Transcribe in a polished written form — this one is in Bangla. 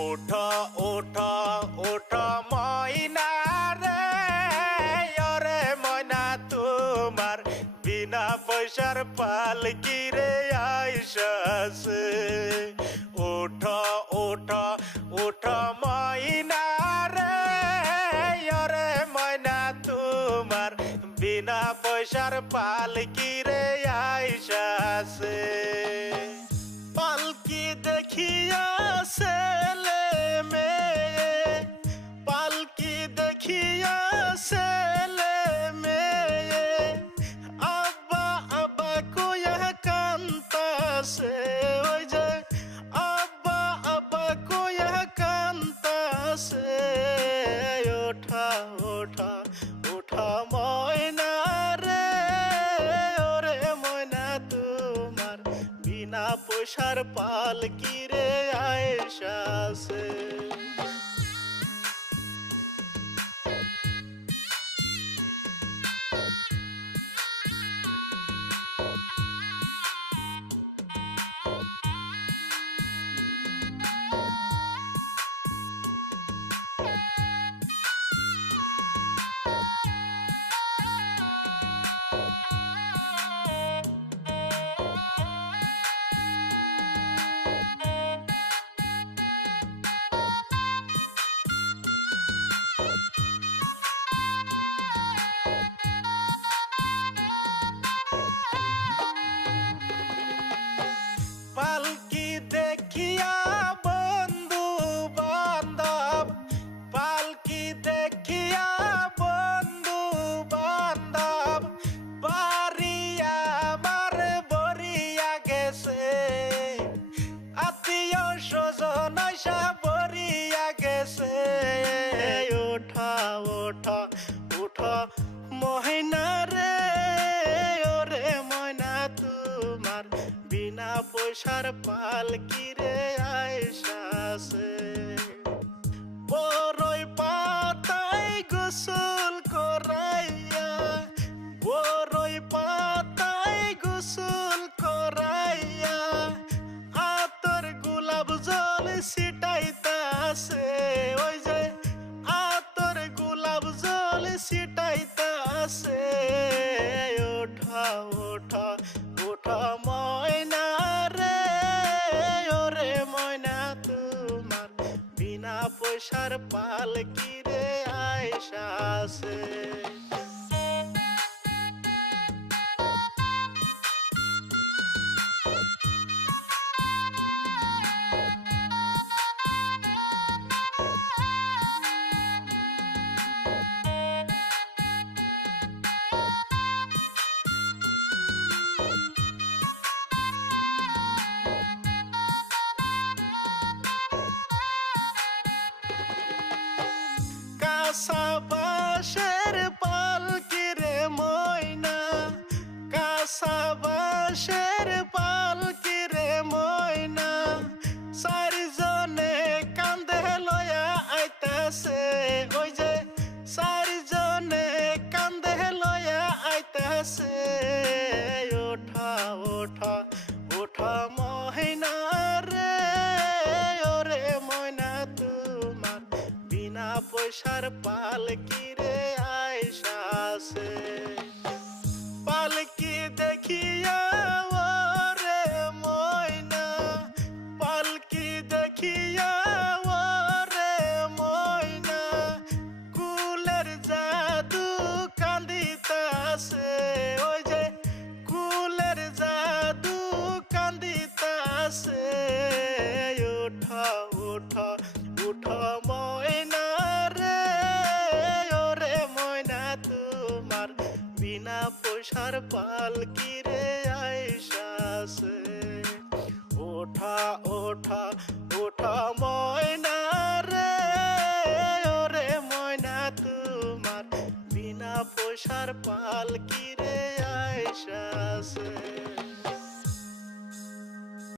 ওঠো ওঠো ওঠো ময়না রে, ওরে ময়না তোমার বিনা পয়সার পালকি রে আইসাছে। ওঠো ওঠো ওঠো ময়না রে, ওরে ময়না তোমার বিনা পয়সার পালকি রে আইসাছে। পালকি দেখিয়া ছেলে মেয়ে, পালকি দেখিয়া ছেলে মেয়ে, আব্বা আব্বা কইয়া কান্তাছে। ওই যে আব্বা আব্বা কইয়া কান্তাছে। ওঠা ওঠা ওঠা ময়না রে, ওরে ময়না তোমার বিনা পয়সার পালকি রে আইসাছে। পালকি দেখিয়া বন্ধু বান্ধব, পালকি দেখিয়া বন্ধু বান্ধব, বাড়ি আমার বরিয়া গেছে। আত্মীয় স্বজন আইসা বরিয়া গেছে। ওঠা ওঠা ওঠা ময়না রে, ওরে ময়না তোমার বিনা পয়সার পালকি রে আইসাছে। বড়ই পাতায় গোসল করাইয়া, বড়ই পাতায় গোসল করাইয়া, আতর গোলাপ জল ছিটাইতাছে। ওই যে আতর গোলাপ জল ছিটাইতাছে। ওঠা ওঠা ওঠা ময়না রে, ওরে ময়না তোমার বিনা পয়সার পালকি রে আইসাছে। কাঁচা বাঁশের পালকি রে ময়না, কাঁচা বাঁশের পালকি রে ময়না, চারিজনে কান্দে লয়া আইতাছে। ওই যে চারিজনে কান্দে লয়া আইতাছে। ওঠা ওঠা ওঠা ময়না রে, ওরে ময়না তোমার বিনা পয়সার পালকি রে আইসাছে। পালকি দেখিয়া ওরে ময়না, পালকি দেখিয়া ওরে ময়না, কুলের জাদু কান্দিতাছে। ওই যে কুলের জাদু কান্দিতাছে। ওঠা ওঠা ওঠা ময়না রে, ওরে ময়না তোমার বিনা পয়সার পালকি রে আইসাছে। ওঠা ওঠা ওঠা ময়না রে, ওরে ময়না তোমার বিনা পয়সার পালকি